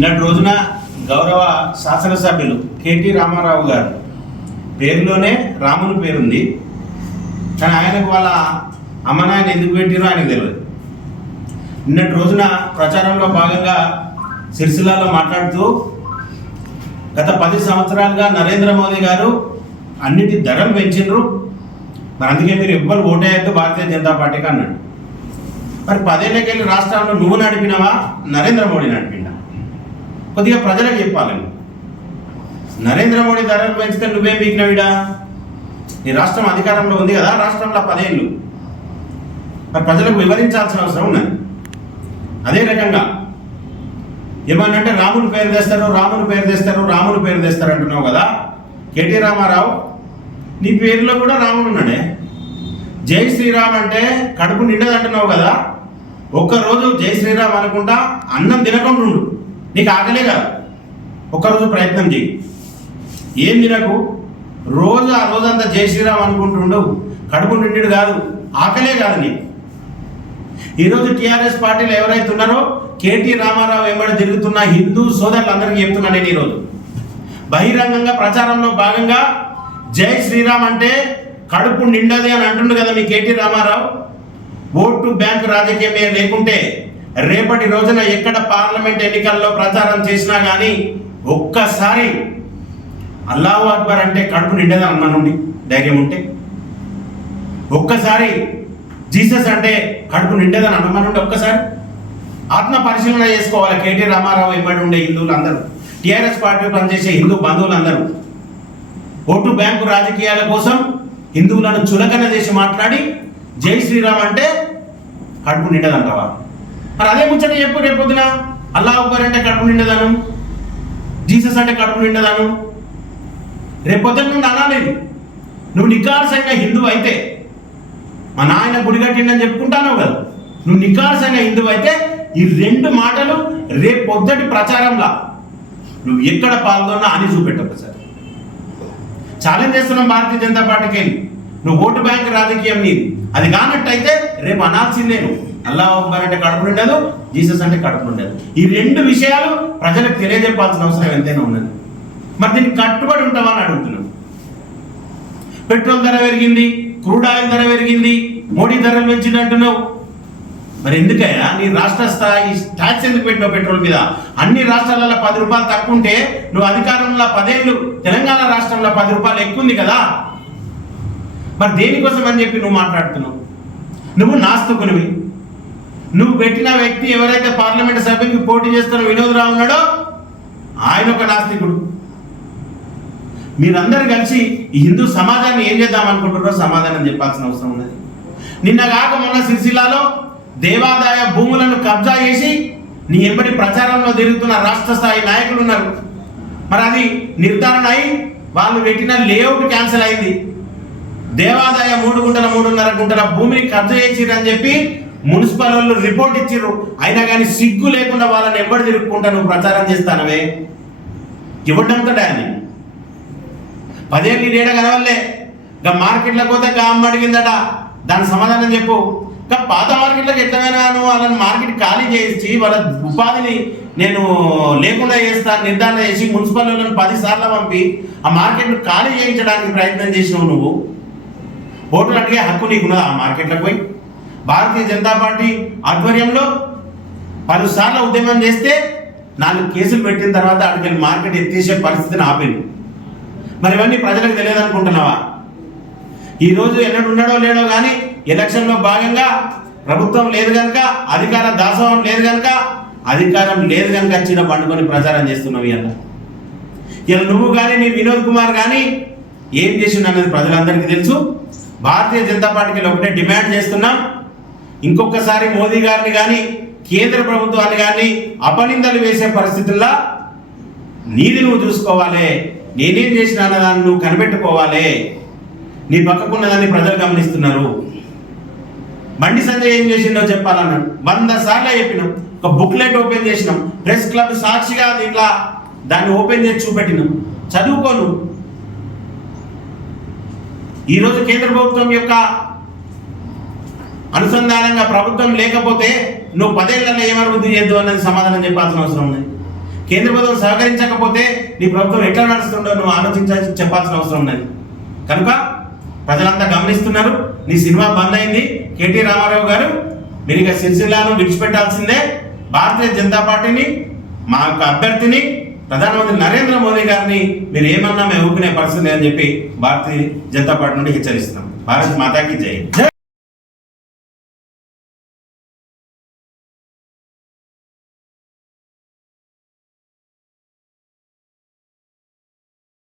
నిన్నటి రోజున గౌరవ శాసనసభ్యులు కేటీ రామారావు గారు పేరులోనే రాముని పేరుంది. కానీ ఆయనకు వాళ్ళ అమ్మనాయన ఎందుకు పెట్టిరో ఆయనకు తెలియదు నిన్నటి రోజున ప్రచారంలో భాగంగా సిరిసిల్లాలో మాట్లాడుతూ గత పది సంవత్సరాలుగా నరేంద్ర మోదీ గారు అన్నిటి ధరలు పెంచినరు మరి అందుకే మీరు ఎవ్వరు ఓటేయద్దు భారతీయ జనతా పార్టీకి అన్నాడు. మరి పదేళ్ళకెళ్ళి రాష్ట్రాల్లో నువ్వు నడిపినావా? నరేంద్ర మోడీ నడిపినా కొద్దిగా ప్రజలకు చెప్పాలి. నరేంద్ర మోడీ ధరలు పెంచితే నువ్వేం పీకినవిడా? నీ రాష్ట్రం అధికారంలో ఉంది కదా రాష్ట్రంలో పదేళ్ళు. మరి ప్రజలకు వివరించాల్సిన అవసరం ఉన్నది. అదే రకంగా ఏమన్నంటే రాముని పేరు తెస్తారు రాముని పేరు తెస్తారు రాముని పేరు తెస్తారు అంటున్నావు కదా? కేటీ రామారావు నీ పేరులో కూడా రాముడు ఉన్నాడే. జై శ్రీరామ్ అంటే కడుపు నిండదంటున్నావు కదా? ఒక్కరోజు జై శ్రీరామ్ అనుకుంటా అన్నం తినకుండా ఉండు. నీకు ఆకలే కాదు. ఒక్కరోజు ప్రయత్నం చేయి. ఏం తినకు? రోజు ఆ రోజంతా జై శ్రీరామ్ అనుకుంటుండవు. కడుపు నిండు కాదు. ఆకలే కాదు నీకు. ఈరోజు టీఆర్ఎస్ పార్టీలు ఎవరైతే ఉన్నారో కేటీ రామారావు వెంబడి తిరుగుతున్న హిందూ సోదరులందరికీ చెప్తున్నా నేను ఈరోజు. బహిరంగంగా ప్రచారంలో భాగంగా జై శ్రీరామ్ అంటే కడుపు నిండది అని అంటుండు కదా మీ K T Ramarao. Vote bank రాజకీయమే లేకుంటే రేపటి రోజున ఎక్కడ పార్లమెంట్ ఎన్నికల్లో ప్రచారం చేసినా కానీ ఒక్కసారి అల్లాహు అక్బర్ అంటే కడుపు నిండేది అన్న నుండి? ధైర్యం ఉంటే? ఒక్కసారి జీసస్ అంటే కడుపు నిండేదని అన్నమనుండి ఒక్కసారి? ఆత్మ పరిశీలన చేసుకోవాలి. కేటీ రామారావు ఇవ్వడి ఉండే హిందువులు అందరూ. టీఆర్ఎస్ పార్టీ పనిచేసే హిందూ బంధువులందరూ ఓటు బ్యాంకు రాజకీయాల కోసం హిందువులను చులకన చేసి మాట్లాడి జై శ్రీరామ్ అంటే కడుపు నిండదంటావా మరి అదే ముచ్చట చెప్పు రేపు పొద్దున. అల్లా ఒకరు అంటే కడుపు నిండదను. జీసస్ అంటే కడుపు నిండదను. రేపు పొద్దున నుండి అనాలేదు నువ్వు నికారసంగా హిందువు అయితే మా నాయన గుడి కట్టిండని చెప్పుకుంటాను కదా. నువ్వు నికార్సంగా హిందువు అయితే ఈ రెండు మాటలు రేపు పొద్దుటి ప్రచారంలా. నువ్వు ఎక్కడ పాల్గొన్నా అని చూపెట్టవు సార్ ఛాలెంజ్ చేస్తున్నాం భారతీయ జనతా పార్టీకి. నువ్వు ఓటు బ్యాంక్ రాజకీయం నీది. అది కానట్టయితే రేపు అనాల్సిందే నువ్వు. అల్లా అక్బర్ అంటే కడుపు ఉండదు జీసస్ అంటే కడుపు ఉండదు ఈ రెండు విషయాలు ప్రజలకు తెలియజెప్పాల్సిన అవసరం ఎంతైనా ఉన్నది. మరి దీనికి కట్టుబడి ఉంటావా అని అడుగుతున్నాను పెట్రోల్ ధర పెరిగింది క్రూడ్ ఆయిల్ ధర పెరిగింది మోడీ ధరలు పెంచింది అంటున్నావు. మరి ఎందుకయ్యా? నీ రాష్ట్ర స్థాయి ట్యాక్స్ ఎందుకు పెట్టినావు పెట్రోల్ మీద? అన్ని రాష్ట్రాలలో పది రూపాయలు తక్కువ ఉంటే నువ్వు అధికారంలో పదేళ్ళు తెలంగాణ రాష్ట్రంలో పది రూపాయలు ఎక్కువ ఉంది కదా? మరి దేనికోసం అని చెప్పి నువ్వు మాట్లాడుతున్నావు? నువ్వు నాస్తుకునివి. నువ్వు పెట్టిన వ్యక్తి ఎవరైతే పార్లమెంట్ సభ్యునికి పోటీ చేస్తున్న వినోద్ రావు ఉన్నాడో ఆయన ఒక నాస్తికుడు. మీరందరూ కలిసి ఈ హిందూ సమాజాన్ని ఏం చేద్దాం అనుకుంటున్నారో సమాధానం చెప్పాల్సిన అవసరం ఉన్నది. నిన్న కాక మొన్న సిరిసిల్లాలో దేవాదాయ భూములను కబ్జా చేసి నీ ఎంబడి ప్రచారంలో తిరుగుతున్న రాష్ట్ర స్థాయి నాయకులు ఉన్నారు. మరి అది నిర్ధారణ అయి వాళ్ళు పెట్టిన లేఅవుట్ క్యాన్సిల్ అయింది. దేవాదాయ మూడు గుంటల మూడున్నర గుంటల భూమిని కబ్జా చేసిరని చెప్పి మున్సిపల్ వాళ్ళు రిపోర్ట్ ఇచ్చిర్రు. అయినా కానీ సిగ్గు లేకుండా వాళ్ళని ఎవరు తిరుగుకుంటా నువ్వు ప్రచారం చేస్తానవే? ఇవ్వడంతో అని పదేళ్ళు డేట కనవల్లే ఇంకా మార్కెట్లకు పోతే గా అమ్మ అడిగిందట. దాని సమాధానం చెప్పు. ఇంకా పాత మార్కెట్లకు ఎట్లమైనా నువ్వు వాళ్ళని మార్కెట్ ఖాళీ చేసి వాళ్ళ ఉపాధిని నేను లేకుండా చేస్తాను నిర్ధారణ చేసి మున్సిపల్ వాళ్ళని పది సార్లు పంపి ఆ మార్కెట్ను ఖాళీ చేయించడానికి ప్రయత్నం చేసినావు నువ్వు. ఓట్లు అడిగే హక్కు నీకున్నదా ఆ మార్కెట్లకు పోయి? భారతీయ జనతా పార్టీ ఆధ్వర్యంలో పలుసార్లు ఉద్యమం చేస్తే నాలుగు కేసులు పెట్టిన తర్వాత అక్కడికి మార్కెట్ ఎత్తేసే పరిస్థితిని ఆపింది. మరి ఇవన్నీ ప్రజలకు తెలియదు అనుకుంటున్నావా ఈ ఎన్నడు ఉన్నాడో లేడో కానీ ఎలక్షన్లో భాగంగా ప్రభుత్వం లేదు కనుక అధికార దాసోహం లేదు కనుక అధికారం లేదు కనుక చిన్న పండుకొని ప్రచారం చేస్తున్నావు ఇలా ఇలా నువ్వు కానీ నీ వినోద్ కుమార్ కానీ ఏం చేసిండు అన్నది ప్రజలందరికీ తెలుసు. భారతీయ జనతా పార్టీకి ఒకటే డిమాండ్ చేస్తున్నాం. ఇంకొకసారి మోదీ గారిని కానీ కేంద్ర ప్రభుత్వాన్ని కానీ అపనిందలు వేసే పరిస్థితుల్లో నీది నువ్వు చూసుకోవాలి నేనేం చేసిన అన్నదాన్ని నువ్వు కనిపెట్టుకోవాలి. నీ పక్కకున్నదాన్ని ప్రజలు గమనిస్తున్నారు. బండి సంజయ్ ఏం చేసిండో చెప్పాలన్నాడు వంద సార్లు చెప్పినాం. ఒక బుక్లెట్ ఓపెన్ చేసినాం. ప్రెస్ క్లబ్ సాక్షిగా దీంట్లో దాన్ని ఓపెన్ చేసి చూపెట్టినాం. చదువుకోను. ఈరోజు కేంద్ర ప్రభుత్వం యొక్క అనుసంధానంగా ప్రభుత్వం లేకపోతే నువ్వు పదేళ్ళలో ఏమభివృద్ధి చేద్దు అన్నది సమాధానం చెప్పాల్సిన అవసరం ఉంది. కేంద్ర ప్రభుత్వం సహకరించకపోతే నీ ప్రభుత్వం ఎట్లా నడుస్తుండో నువ్వు ఆలోచించాల్సి చెప్పాల్సిన అవసరం ఉన్నది. కనుక ప్రజలంతా గమనిస్తున్నారు. నీ సినిమా బంద్ అయింది. కేటీ రామారావు గారు మీరు ఇక సిరిసిల్లాను విడిచిపెట్టాల్సిందే. భారతీయ జనతా పార్టీని మా యొక్క అభ్యర్థిని ప్రధానమంత్రి నరేంద్ర మోదీ గారిని మీరు ఏమన్నా మేము ఊరుకునే పరిస్థితి లేదని చెప్పి భారతీయ జనతా పార్టీ నుండి హెచ్చరిస్తున్నాం. భారత్ మాతాకి జై. జై